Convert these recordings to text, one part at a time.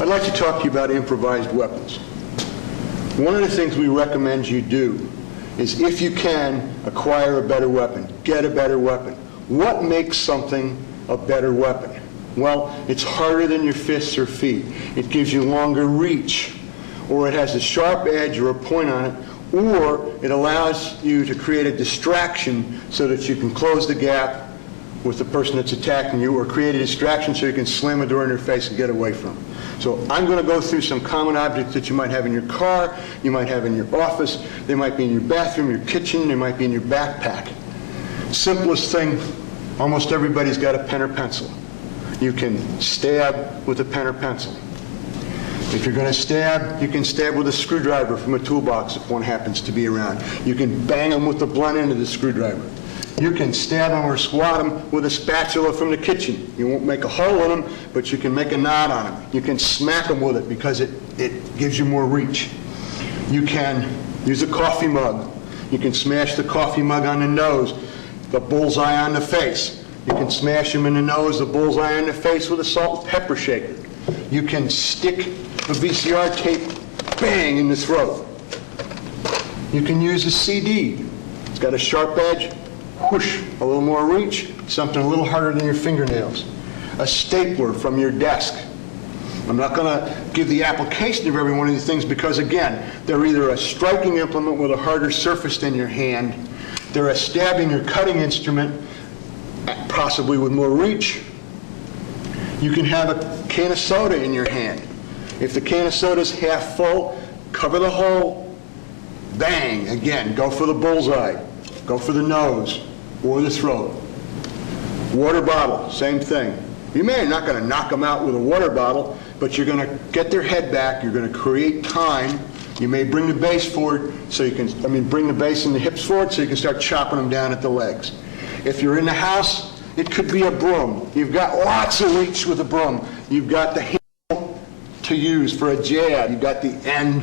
I'd like to talk to you about improvised weapons. One of the things we recommend you do is, if you can, acquire a better weapon. Get a better weapon. What makes something a better weapon? Well, it's harder than your fists or feet. It gives you longer reach, or it has a sharp edge or a point on it, or it allows you to create a distraction so that you can close the gap with the person that's attacking you, or create a distraction so you can slam a door in their face and get away from them. So I'm going to go through some common objects that you might have in your car, you might have in your office, they might be in your bathroom, your kitchen, they might be in your backpack. Simplest thing, almost everybody's got a pen or pencil. You can stab with a pen or pencil. If you're going to stab, you can stab with a screwdriver from a toolbox if one happens to be around. You can bang them with the blunt end of the screwdriver. You can stab them or swat them with a spatula from the kitchen. You won't make a hole in them, but you can make a knot on them. You can smack them with it because it gives you more reach. You can use a coffee mug. You can smash the coffee mug on the nose, the bullseye on the face. You can smash them in the nose, the bullseye on the face with a salt and pepper shaker. You can stick a VCR tape, bang, in the throat. You can use a CD. It's got a sharp edge, whoosh, a little more reach, something a little harder than your fingernails. A stapler from your desk. I'm not going to give the application of every one of these things because, again, they're either a striking implement with a harder surface than your hand, they're a stabbing or cutting instrument, possibly with more reach. You can have a can of soda in your hand. If the can of soda is half full, cover the hole, bang, again, go for the bullseye, go for the nose or the throat. Water bottle, same thing. You may not going to knock them out with a water bottle, but you're going to get their head back, you're going to create time. You may bring the base forward so you can, bring the base and the hips forward so you can start chopping them down at the legs. If you're in the house, it could be a broom. You've got lots of reach with a broom. You've got the handle to use for a jab. You've got the end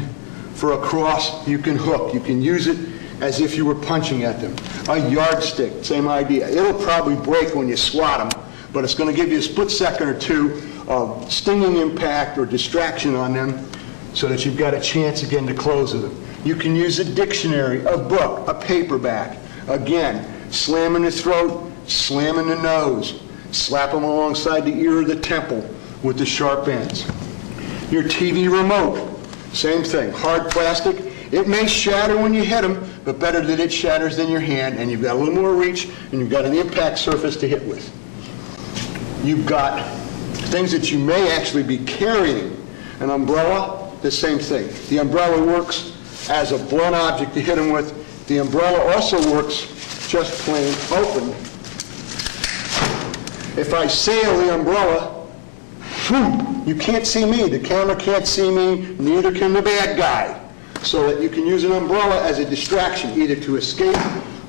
for a cross. You can hook. You can use it as if you were punching at them. A yardstick, same idea. It'll probably break when you swat them, but it's going to give you a split second or two of stinging impact or distraction on them so that you've got a chance again to close with them. You can use a dictionary, a book, a paperback. Again, slam in the throat, slam in the nose, slap them alongside the ear or the temple with the sharp ends. Your TV remote, same thing, hard plastic. It may shatter when you hit them, but better that it shatters than your hand, and you've got a little more reach, and you've got an impact surface to hit with. You've got things that you may actually be carrying. An umbrella, the same thing. The umbrella works as a blunt object to hit them with. The umbrella also works just plain open. If I sail the umbrella, you can't see me, the camera can't see me, neither can the bad guy. So that you can use an umbrella as a distraction, either to escape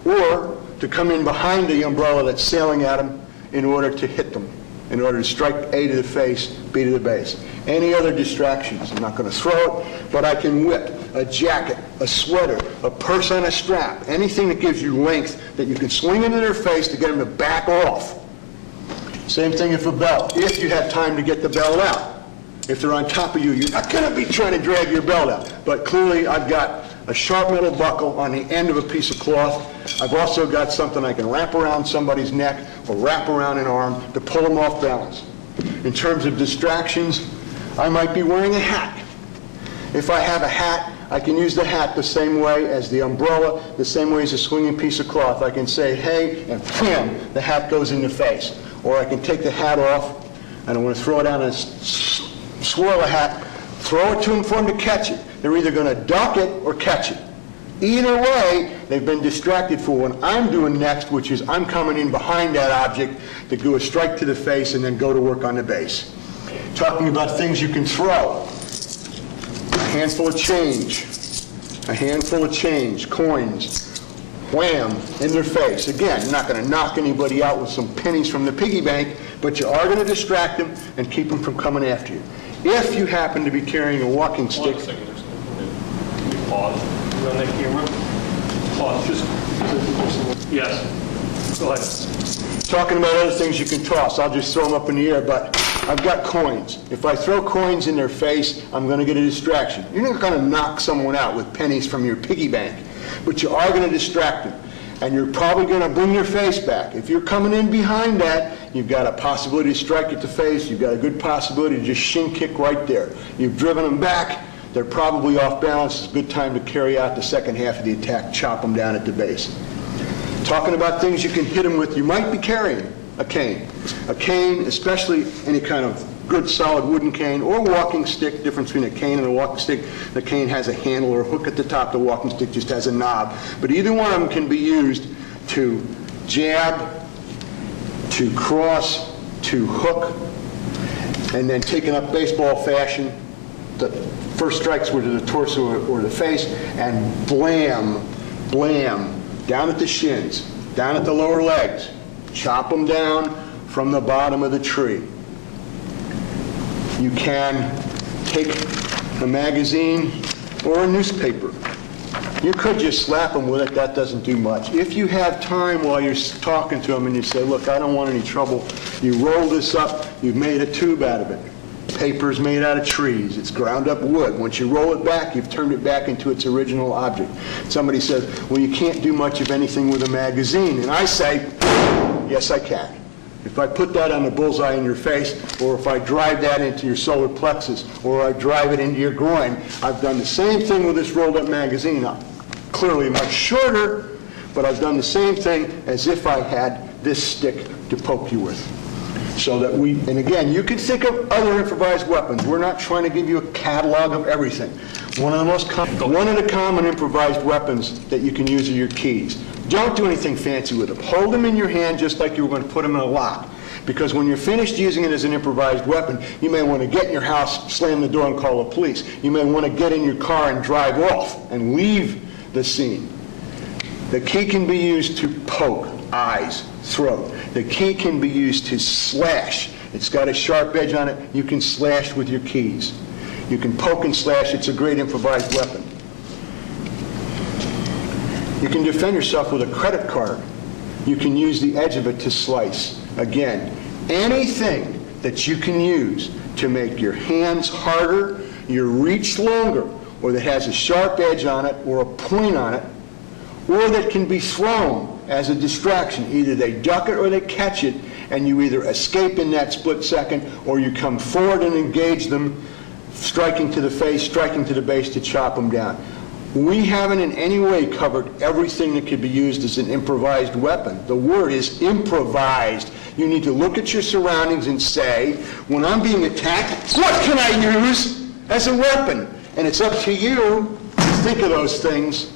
or to come in behind the umbrella that's sailing at them in order to hit them, in order to strike A to the face, B to the base. Any other distractions, I'm not going to throw it, but I can whip a jacket, a sweater, a purse on a strap, anything that gives you length that you can swing into their face to get them to back off. Same thing if a belt, if you have time to get the belt out. If they're on top of you, you're not going to be trying to drag your belt out. But clearly I've got a sharp metal buckle on the end of a piece of cloth. I've also got something I can wrap around somebody's neck or wrap around an arm to pull them off balance. In terms of distractions, I might be wearing a hat. If I have a hat, I can use the hat the same way as the umbrella, the same way as a swinging piece of cloth. I can say, hey, and bam, the hat goes in the face. Or I can take the hat off, and I want to throw it out and swirl the hat, throw it to them for them to catch it. They're either going to duck it or catch it. Either way, they've been distracted for what I'm doing next, which is I'm coming in behind that object to do a strike to the face and then go to work on the base. Talking about things you can throw. A handful of change, coins, wham, in their face. Again, you're not going to knock anybody out with some pennies from the piggy bank, but you are going to distract them and keep them from coming after you. If you happen to be carrying a walking stick... Hold on a second. Can you pause on that camera? Pause. Yes. Go ahead. Talking about other things you can toss. I'll just throw them up in the air, but I've got coins. If I throw coins in their face, I'm going to get a distraction. You're not going to knock someone out with pennies from your piggy bank, but you are going to distract them. And you're probably going to bring your face back. If you're coming in behind that, you've got a possibility to strike at the face. You've got a good possibility to just shin kick right there. You've driven them back. They're probably off balance. It's a good time to carry out the second half of the attack, chop them down at the base. Talking about things you can hit them with, you might be carrying a cane. A cane, especially any kind of good solid wooden cane or walking stick. Difference between a cane and a walking stick: the cane has a handle or a hook at the top. The walking stick just has a knob. But either one of them can be used to jab, to cross, to hook, and then taken up baseball fashion. The first strikes were to the torso or the face, and blam, blam, down at the shins, down at the lower legs. Chop them down from the bottom of the tree. You can take a magazine or a newspaper. You could just slap them with it. That doesn't do much. If you have time while you're talking to them and you say, look, I don't want any trouble, you roll this up, you've made a tube out of it. Paper's made out of trees. It's ground up wood. Once you roll it back, you've turned it back into its original object. Somebody says, well, you can't do much of anything with a magazine. And I say, yes, I can. If I put that on the bullseye in your face, or if I drive that into your solar plexus, or I drive it into your groin, I've done the same thing with this rolled up magazine. Clearly much shorter, but I've done the same thing as if I had this stick to poke you with. So that and again, you can think of other improvised weapons. We're not trying to give you a catalog of everything. One of the common improvised weapons that you can use are your keys. Don't do anything fancy with them. Hold them in your hand just like you were going to put them in a lock. Because when you're finished using it as an improvised weapon, you may want to get in your house, slam the door, and call the police. You may want to get in your car and drive off and leave the scene. The key can be used to poke, eyes, throat. The key can be used to slash. It's got a sharp edge on it. You can slash with your keys. You can poke and slash. It's a great improvised weapon. You can defend yourself with a credit card. You can use the edge of it to slice. Again, anything that you can use to make your hands harder, your reach longer, or that has a sharp edge on it or a point on it, or that can be thrown as a distraction. Either they duck it or they catch it, and you either escape in that split second, or you come forward and engage them, striking to the face, striking to the base to chop them down. We haven't in any way covered everything that could be used as an improvised weapon. The word is improvised. You need to look at your surroundings and say, when I'm being attacked, what can I use as a weapon? And it's up to you to think of those things